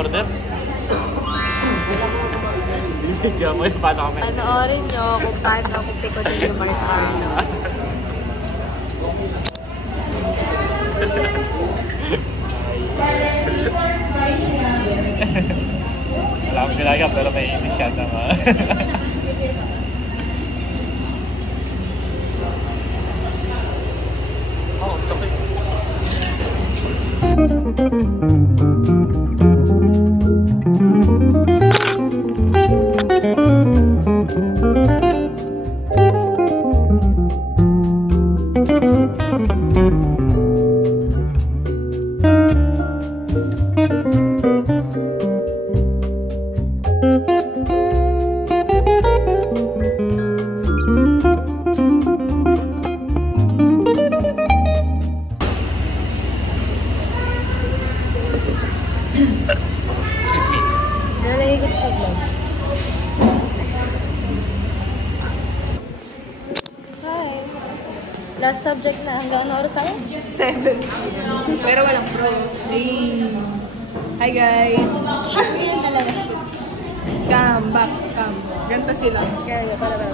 order? Diyan mo yung paano kami. Panoorin nyo kung paano kung pikotin yung marshmallow. Wala akong ginagawa pero may inis siya naman. Oh, chocolate. Excuse me. Nalagay ko sa vlog. Hi. Last subject na. Hanggang ano oras tayo? 7. Pero walang pro. Hey. Hi guys. Sure yan talaga. Come back. Come. Ganito sila. Kaya, para.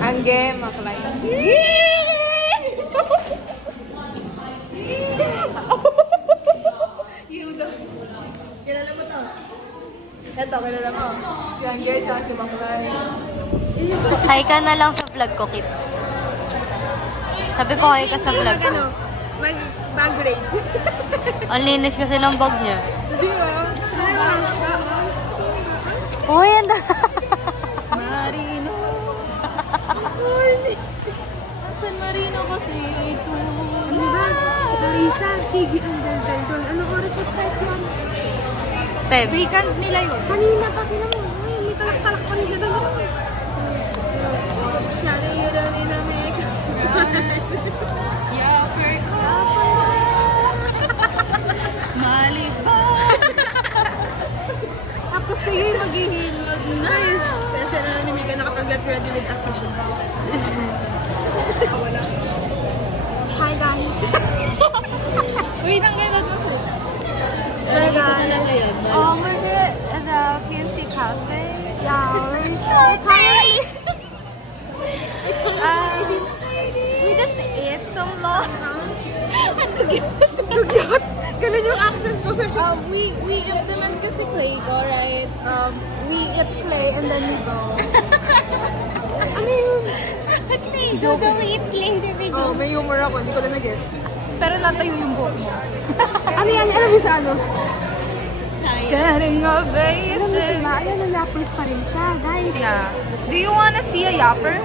Angge, maklay. Kilala mo to? Ito, kilala mo. Si Angge, tsaka si Maklay. Hi ka na lang sa vlog ko, kids. Sabi ko hi ka sa vlog ko. Mag-grade. Ang linis kasi ng bag niya. Di ba? Uy, anda! Marino. San Marino kasi ito na. Larissa, sige, ang daldal doon. Anong oras na start yun? Weekend nila yun. Kanina pa, tinan mo. Uy, may talak-talak pa rin siya doon. Siya na yun doon in America. Yeah, fair Malibang. Ako sige, maghihilod na. Kasi na ni Mika nakapag-get ready with us. Wala. Hi guys. Wait, ang ganun mo sila. Hi guys. Talaga yan. We're here at the PNC Cafe. Yeah, we just ate some lunch. Dugyot. Ganun yung accent ko. We implement kasi clay go, right? We eat clay and then we go. Ano yun? Joke. Oh, may humor ako. Hindi ko lang na-guess. Pero natayo yung buhok mo. Ano yan? Alam mo sa ano? Standing Alam mo ovation. sila, ayan, na-yappers pa rin siya, guys. Yeah. Do you wanna see a yapper?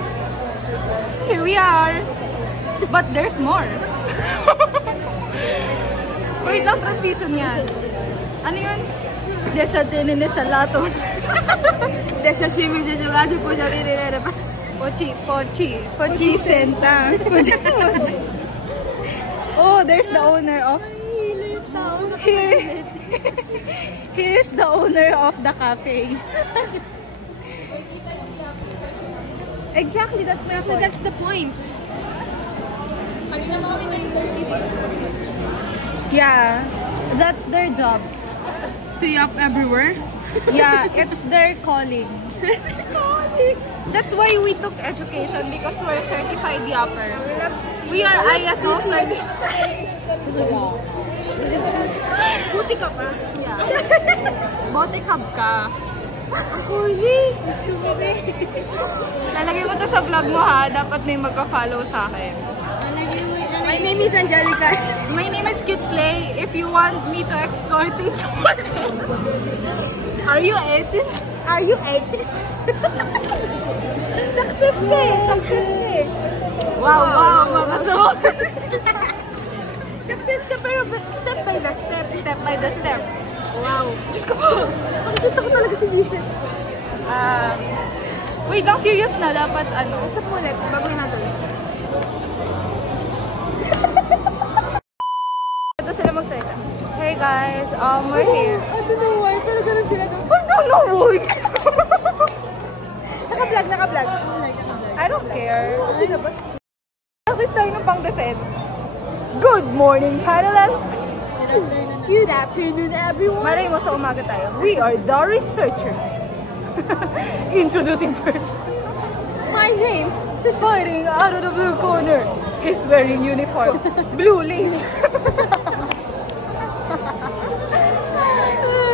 Here we are. But there's more. Wait lang, transition yan. Ano yun? Desha lato. Desha shimi jujugaji po siya rin. Pochi senta. Oh, there's the owner of Here's the owner of the cafe. Exactly, that's my point. That's the point. Yeah, that's their job. To yap everywhere? Yeah, it's their calling. That's why we took education, because we're certified yapper. We are ISO certified. Buti ka pa? Yeah. Botikab ka. Ang corny! Lalagay mo to sa vlog mo ha. Dapat may magka-follow sa akin. My name is Angelica. My name is Kitsley. If you want me to explore things, are you 18? Are you 18? Success ka eh! Success ka eh! Wow, mabasok. Success ka pero step by the step. Step by the step. Wow! Diyos ko po! Makikita ko talaga si Jesus. Wait lang, serious na. Dapat ano? Step ulit, bago natin. Ito sila magsalita. Hey guys, we're here. I don't know why, pero ganun sila doon. I don't know why. Naka-vlog. I don't care. Practice tayo ng pang-defense. Good morning, panelists! Good afternoon, everyone. Malay mo sa umaga tayo. We are the researchers. Introducing first. My name. Fighting out of the blue corner. He's wearing uniform. Blue lace.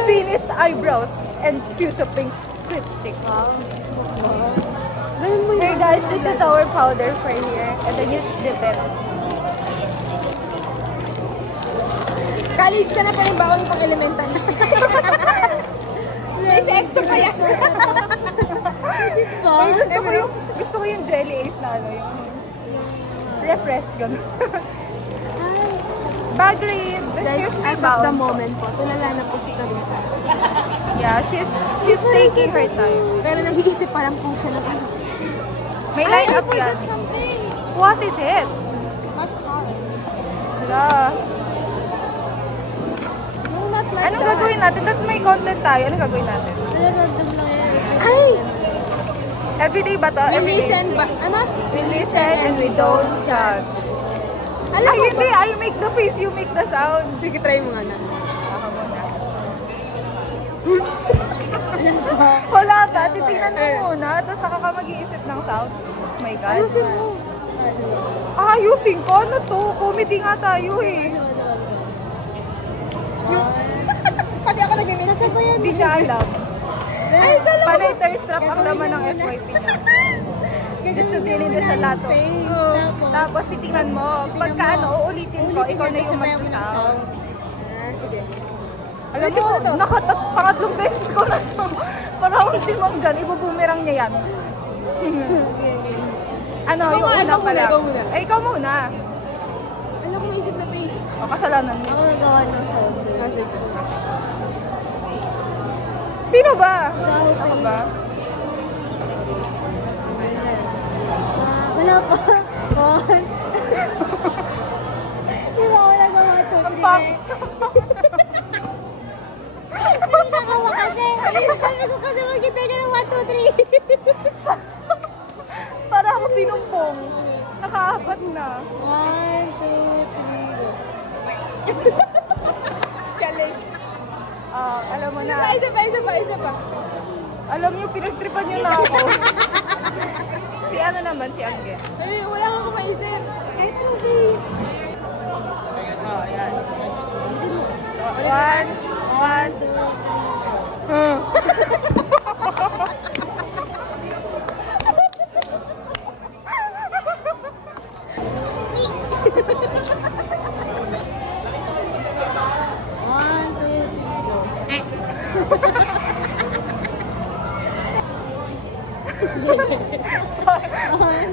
Finished eyebrows and fuchsia pink lipstick. Wow. Here guys, this is our powder for here. And then you dip it. College ka na pa rin ba yung pang elemental? May sexto pa yan. Ay, gusto ko yung jelly ace na ano, yung refresh gano'n. Bag read. Here's my At the bound. moment po, tulala na po si Carissa. Yeah, she's taking her time. Pero nag-iisip pa lang po siya ng ano. May line up yan. What is it? Mascara. Hala. No, not like Anong gagawin natin? That may content tayo. Anong gagawin natin? Random lang yan. Ay! Everyday ba to? We Everyday. listen ba? Ano? We listen and we don't judge. Alam Ay, mo hindi. I make the face, you make the sound. Sige, try mo nga na. Wala ka. Titingnan mo muna. Tapos saka ka mag-iisip ng sound. Oh my God. Ayusin mo. Ayusin ko? Ano to? Comedy nga tayo eh. Pati ako nag-mimik. Sasabayan Hindi niya alam. Ay, dalawa. Panay thirst trap ang laman ng FYP niya. Gusto din hindi sa lato. Tapos titingnan mo. Pagka ano, uulitin ko, ikaw na yung magsasound. Sige. Alam mo, pangatlong beses ko na to. Para hindi mo dyan, ibubumerang niya yan. Ano, yung una pa lang. Ay, ikaw muna. Ano ko maisip na face? O, kasalanan mo. Ako nagawa ng sound. Sino ba? Ikaw, Ako ba? Wala pa. On. Di ba ako nagawa to? Ang pangit. Hindi nakawa kasi. Sabi ko kasi magkita ka ng 1, 2, 3. Para ako sinumpong. Nakaapat na. 1, 2, 3, go. Galing. Alam mo na. Isa pa. Alam niyo, pinagtripan niyo na ako. Si ano naman, si Angge. Ay, wala akong maisip. Kahit anong face. Yan. 1, 2, 3.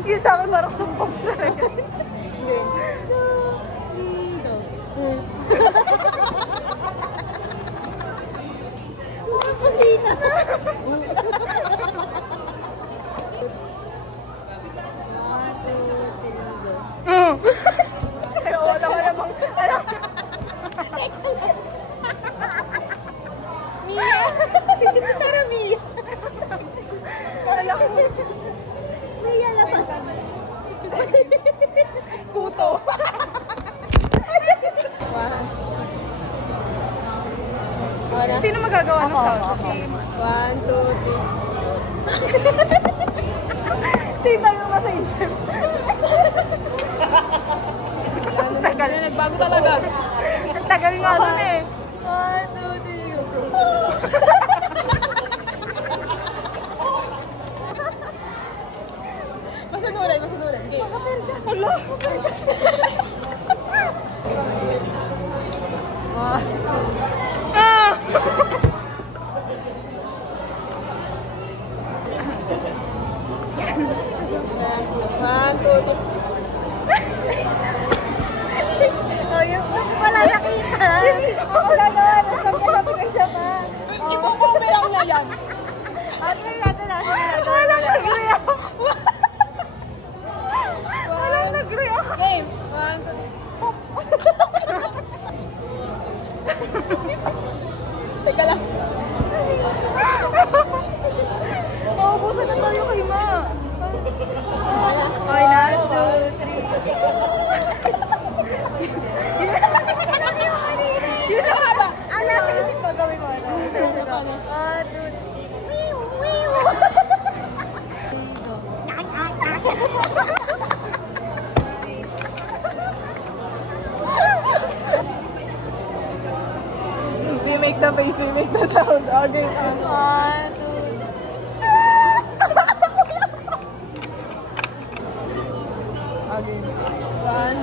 Yung sa akin parang sumpong na rin. Kusina. Pero wala ko namang, alam. Mia. Pero Mia. Alam mo. Mia labas. Kuto. Sino magagawa ng sound? Ako. 1, 2, 3. Sino yung nasa isip? Tagal na, nagbago talaga. Ang tagal nga nun eh. 1, 2, 3. Masunuran. Okay. Hala. Wala nakita. Ako nagawa ng sabi ko isa pa. Ibubumerang na yan. Ano natin na? Walang nag-react. Walang nag-react. Game. 1, 2, 3. Teka lang. Maubusan na tayo kay Ma. Okay na? 2, 3. Yun We make the face, we make the sound. Okay. Okay. One.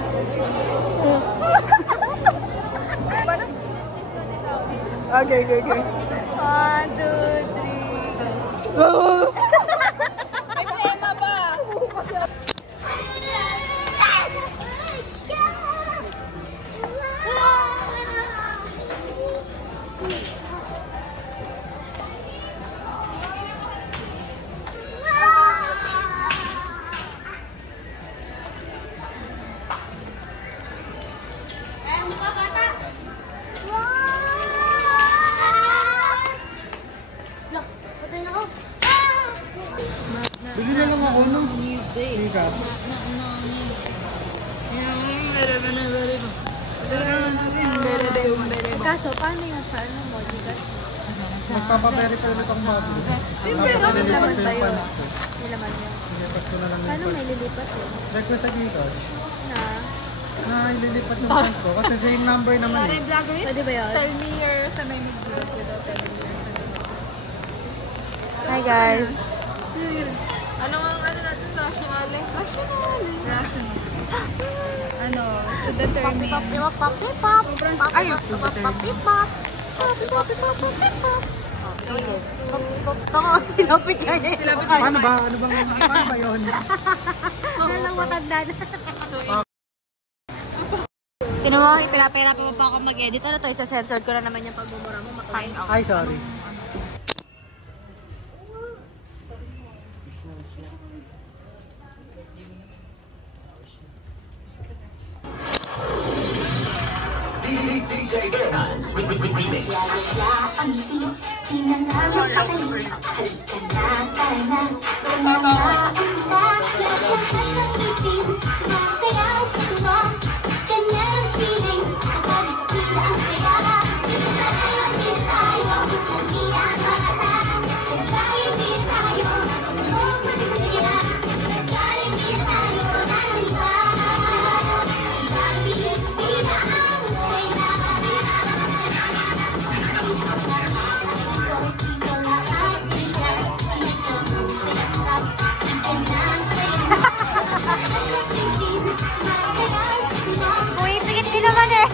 Okay, okay, okay. 1, 2, 3. Oh! May plema ba? Bigyan lang ako nung makeup. Kaso, paano yung sa ano mo? Magpapaverify ulit ang body. Siyempre, Nililipat naman ko ba yung yun? panas ko. Nilaman yun. Nilipat ko na lang yung Paano panas. may lilipat yun? Request sa dito. Na? Ililipat yung panas ko. Kasi same number naman eh. Pwede ba yun? Tell me your sanay mag-vlog without telling me your sanay. Hi guys. Ano ang ano natin? Rationale? Rationale. Ano? To determine. Ay, Sinapit lang eh. Paano ba? Paano ba yun? Walang matanda na. Tinan mo, ipinapahirapan mo pa ako mag-edit. Ano to? Isa-censored ko na naman yung pagmumura mo. Matuloy. Ay, sorry. Pumipikit din naman eh.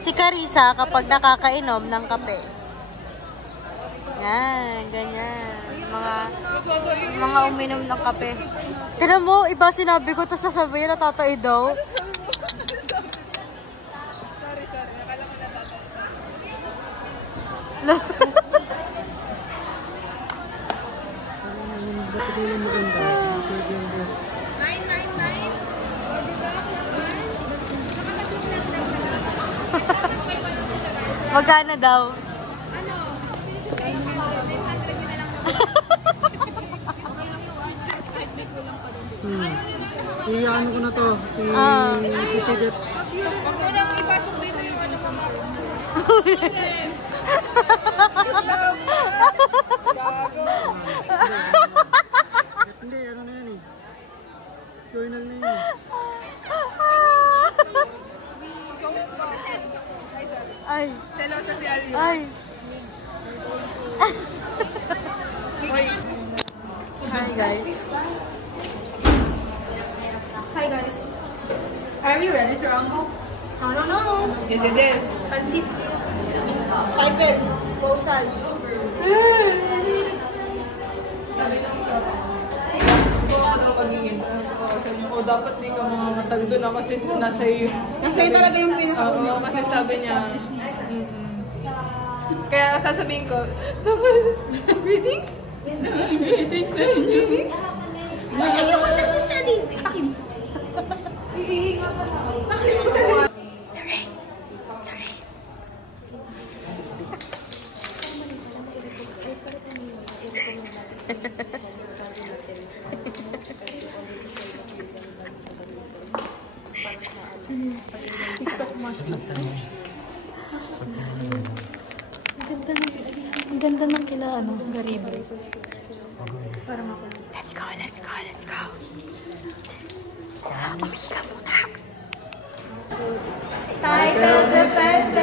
Si Carissa kapag nakakainom ng kape. Yan, ganyan. Mga uminom ng kape. Tignan mo, iba sinabi ko, tapos sasabihin na tatay daw. Magkano daw? I-ano ko na to. I-pipigit. Huwag mo nang ipasok dito yung ano sa mga. Hindi, ano na yan eh. Journal na yan eh. Ay. Selosa si Alio. Ay. Hi guys. Hi guys. Are we ready to rumble? I don't know. Yes, yes, yes. Pansit. Piper. Bosal. Sabi ko, dapat di ka mga matagdo na kasi nasa iyo. Kasi talaga yung pinaka-una. Oo, kasi sabi niya. Kaya sasabihin ko, greetings? Greetings? Greetings? Ayoko na mag-study. Akin. TikTok mash ka tayo. Ang ganda ng kila, ano, Garibe. Para makulit. Let's go, let's go, let's go. Umiga muna. Title defender.